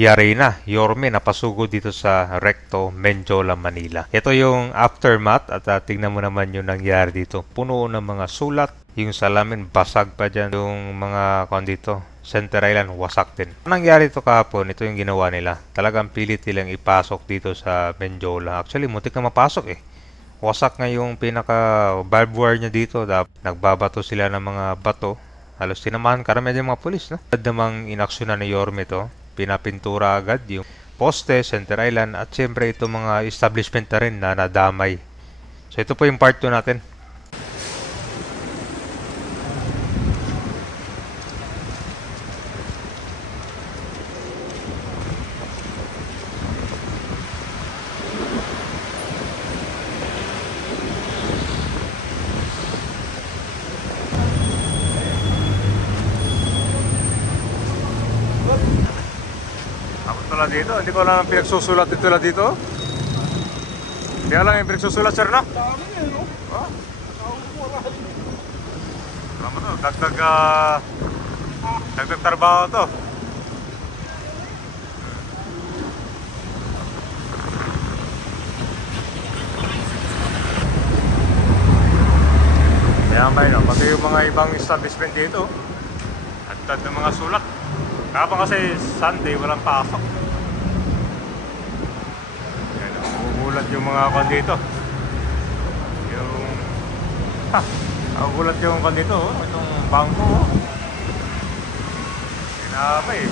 yari na, Yorme napasugod dito sa Recto, Menjola, Manila. Ito yung aftermath at tingnan mo naman yung nangyari dito. Puno ng mga sulat, yung salamin basag pa dyan, yung mga dito, Center Island wasak din. Ang nangyari ito kahapon, ito yung ginawa nila. Talagang pilit nilang ipasok dito sa Menjola. Actually, mutik na mapasok eh. Wasak nga yung pinaka barbed wire niya dito. Nagbabato sila ng mga bato. Halos tinamahan karamihan yung mga pulis, no? Agad namang inaksyonan ni Yorme to. Pinapintura agad yung poste, Center Island, at syempre itong mga establishment na rin na nadamay. So ito po yung part 2 natin. Dito, hindi ko lang pinagsusulat ito lang dito. Hindi lang yung pinagsusulat, sir, no? Oh? Ano to? Dagdag trabaho to. Yan ba yun? Pati yung mga ibang establishment dito, at ng mga sulat. Kapag kasi Sunday, walang pasok. Nagugulat yung mga kon dito. Nagugulat yung kon dito, itong bangko. Kinaba eh.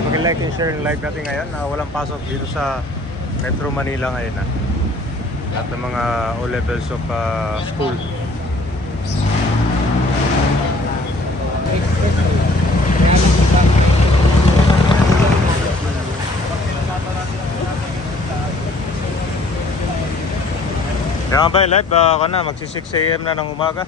Mag-like and share yung live natin ngayon na walang pasok dito sa Metro Manila ngayon na lahat ng mga all levels of school. Kaya ba yung live ka na magsi 6 AM na ng umaga.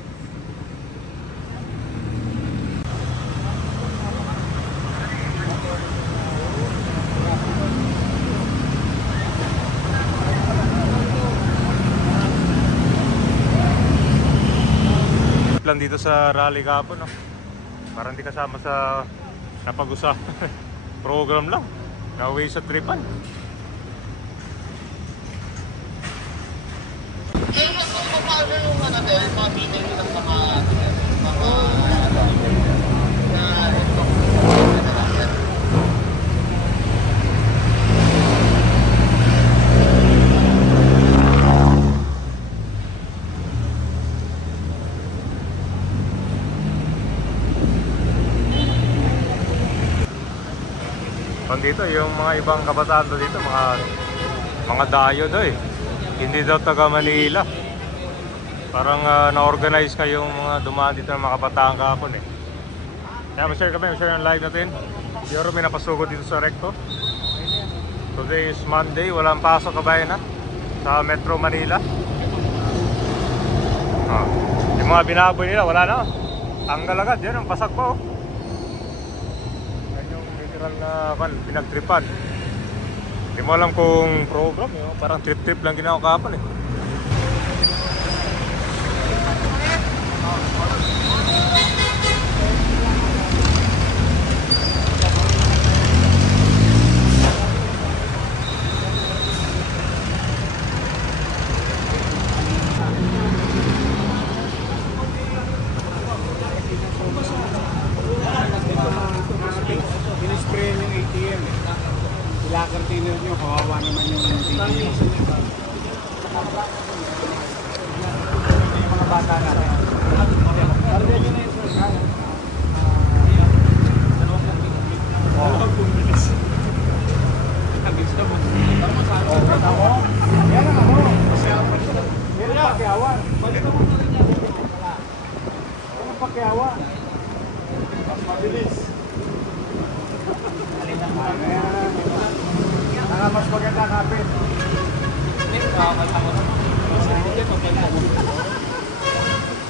Lang dito sa rally kahapon, no? Parang hindi kasama sa napag-usapan. Program lang, gawin sa tripan. Dito yung mga ibang kabataan dito, mga dayo daw eh. Hindi daw taga Manila. Parang na-organize kayong mga dumaan dito ng mga kabataan kahapon eh. Kaya ma-share kami, ma-share yung live natin. Siguro may napasugod dito sa Recto. Today is Monday, walang pasok kabayan na sa Metro Manila. Yung mga binaboy nila, wala na. Tanggal agad, yan ang pasag po. Na pinagtripan. Hindi mo alam kung program, parang trip-trip lang ginawa kahapon eh.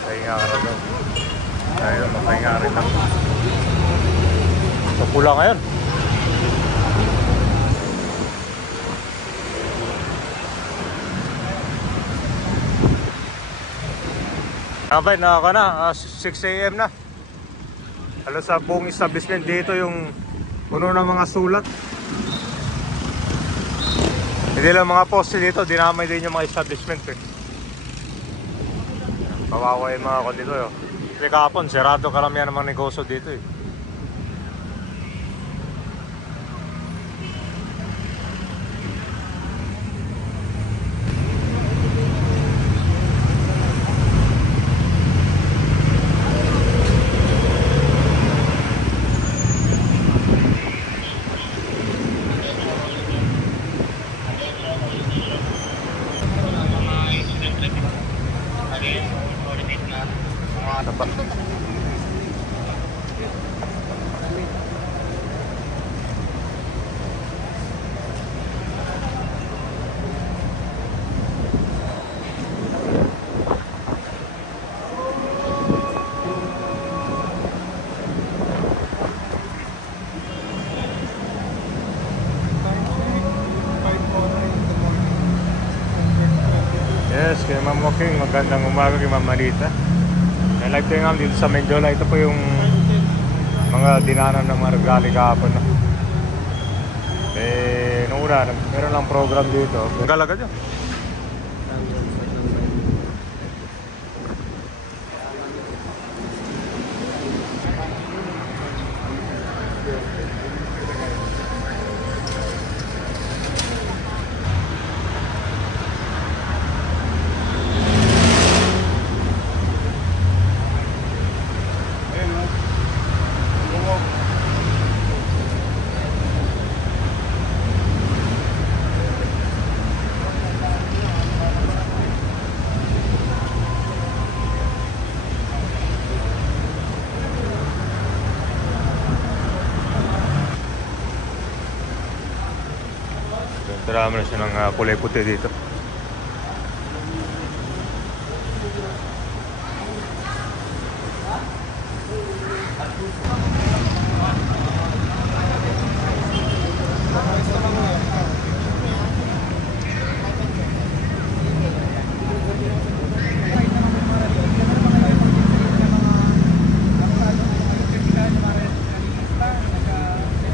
Pahinga ka rin daw. Ayun, mapahinga rin lang. So, pula ngayon. Abay, nakaka na. 6 AM na. Alam sa buong establishment dito yung puno ng mga sulat. Hindi lang mga poste dito, dinamay din yung mga establishment eh. Kawawa yung mga kondito yun. Kasi kahapon, sirado karamihan ng mga negosyo dito eh. Yes, kay Ma'am Walking, magandang umaga kay Ma'am Marita. May live tayo nga dito sa Menjola. Ito po yung mga dinanan ng mga regali kahapon. Nung una, meron lang program dito. Galaga dyan. Marami na siya ng kulay puti dito.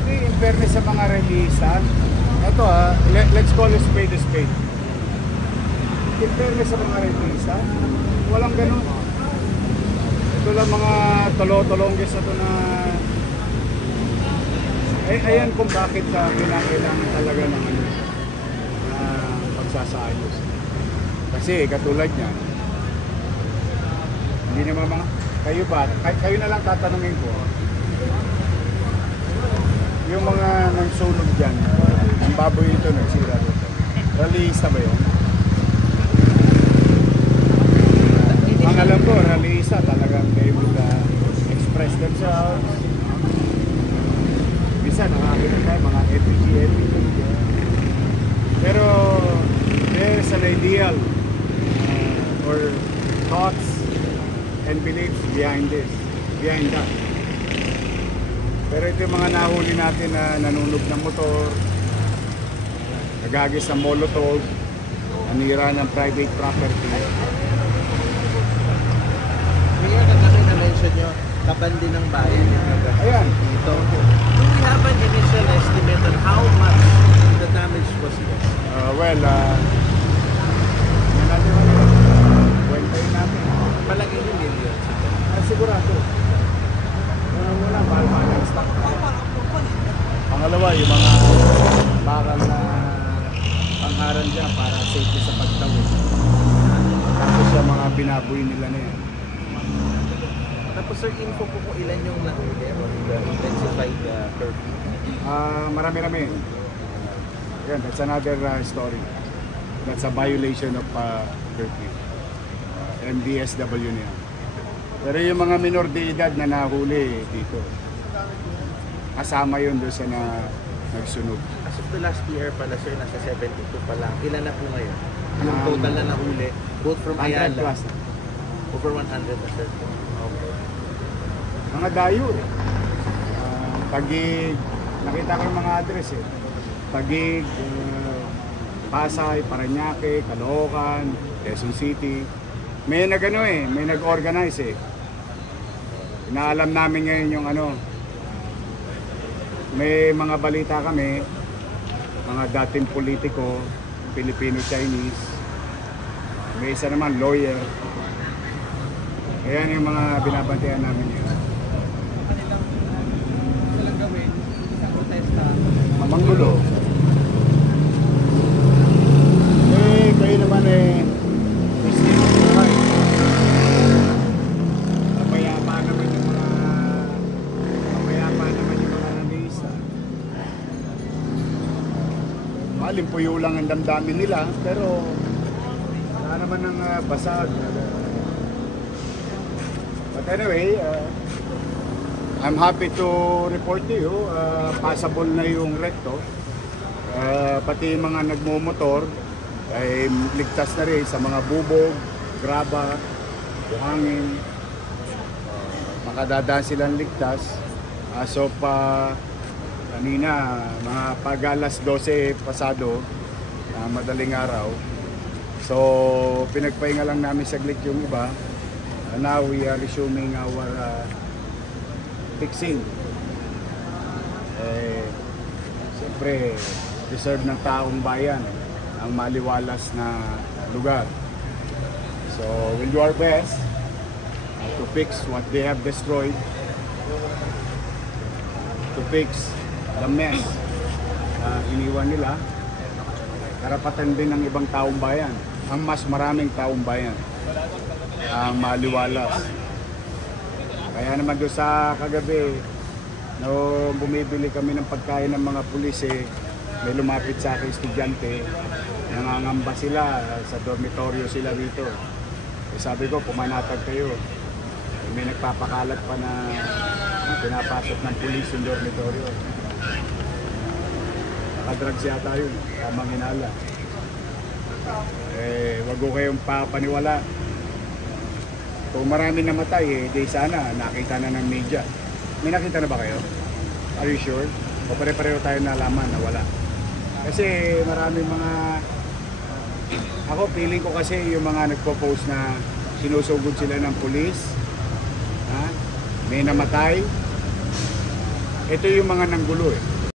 In fairness sa mga relisa, ito let's call a spade a spade. In fairness sa mga relisa, walang ganun. Ito lang mga tolo-tolongges na ito na ayan kung bakit kailangan talaga ng pagsasayos. Kasi katulad niyan, hindi naman mga kayo ba, kayo na lang tatanungin ko, yung mga nagsunog dyan, ang baboy ito nagsira dito. Rallyista ba yun? Ang alam ko, rallyista talagang they would express themselves. Bisa nakakita tayo mga FPG. Pero there's an ideal or thoughts and beliefs behind that. Pero ito yung mga nahuli natin na nanunog ng motor, nagagis ng molotov, nanira ng private property. Kaya kasi na-mention nyo, kabandi ng bayan yung Ayan. dito. Do we have an initial estimate on how much the damage was this? Kwentayin natin. Palagay yung millions. Sigurado. Wala, mahal ng stock. Pangalawa, yung mga bakal na pangharan dyan para safety sa pagtawid. Tapos yung mga binaboy nila na yan. Tapos sir, info po kung ilan yung nahuli on the intensified curfew. Marami-rami. Yan, that's another story. That's a violation of curfew. MDSW niya. Pero yung mga minor de edad na nahuli dito, kasama yun doon sa nagsunog. As of the last year pala sir, nasa 72 pa lang. Ilan na po ngayon? Yung total na nahuli, both from 100 Ayala, plus. over 100 na sir. Mga dayo eh. Taguig, nakita ko yung mga address eh. Taguig, Pasay, Parañaque, Caloocan, Quezon City. May nagano eh, may nag-organize eh. Inaalam namin ngayon yung ano, may mga balita kami, mga dating politiko, Filipino-Chinese, may isa naman lawyer. Ayan yung mga binabantayan namin yun. Manggulo. Eh, kayo naman eh, Christine, mapayapa naman yung mga nangisa. Malimpuyo lang ang damdamin nila, pero wala naman ng basag. But anyway, I'm happy to report to you, passable na yung recto. Pati yung mga nagmumotor ay ligtas na rin sa mga bubog, graba, buhangin. Makadadaan silang ligtas. As of kanina, mga pag-alas 12 pasado, madaling araw. So, pinagpahinga lang namin saglit yung iba. Now we are resuming our fixing. Siyempre, deserve ng taong bayan ang maliwalas na lugar. So, we'll do our best to fix what they have destroyed, to fix the mess na iniwan nila. Karapatan din ng ibang taong bayan, ang mas maraming taong bayan ang maliwalas. Kaya naman doon sa kagabi, no, bumibili kami ng pagkain ng mga pulis eh, may lumapit sa akin estudyante, nangangamba sila, sa dormitoryo sila dito. Eh, sabi ko, pumanatag kayo. Eh, may nagpapakalat pa na pinapasok ng pulis yung dormitoryo. Nakadrugs yata yun, tamang hinala. Eh, wag ko kayong papaniwala. Kung marami namatay, eh, di sana nakita na ng media. May nakita na ba kayo? Are you sure? O pare-pareho tayo nalaman na wala? Kasi marami mga... Ako, feeling ko kasi yung mga nagpo-post na sinusugod sila ng pulis, may namatay. Ito yung mga nanggulo eh.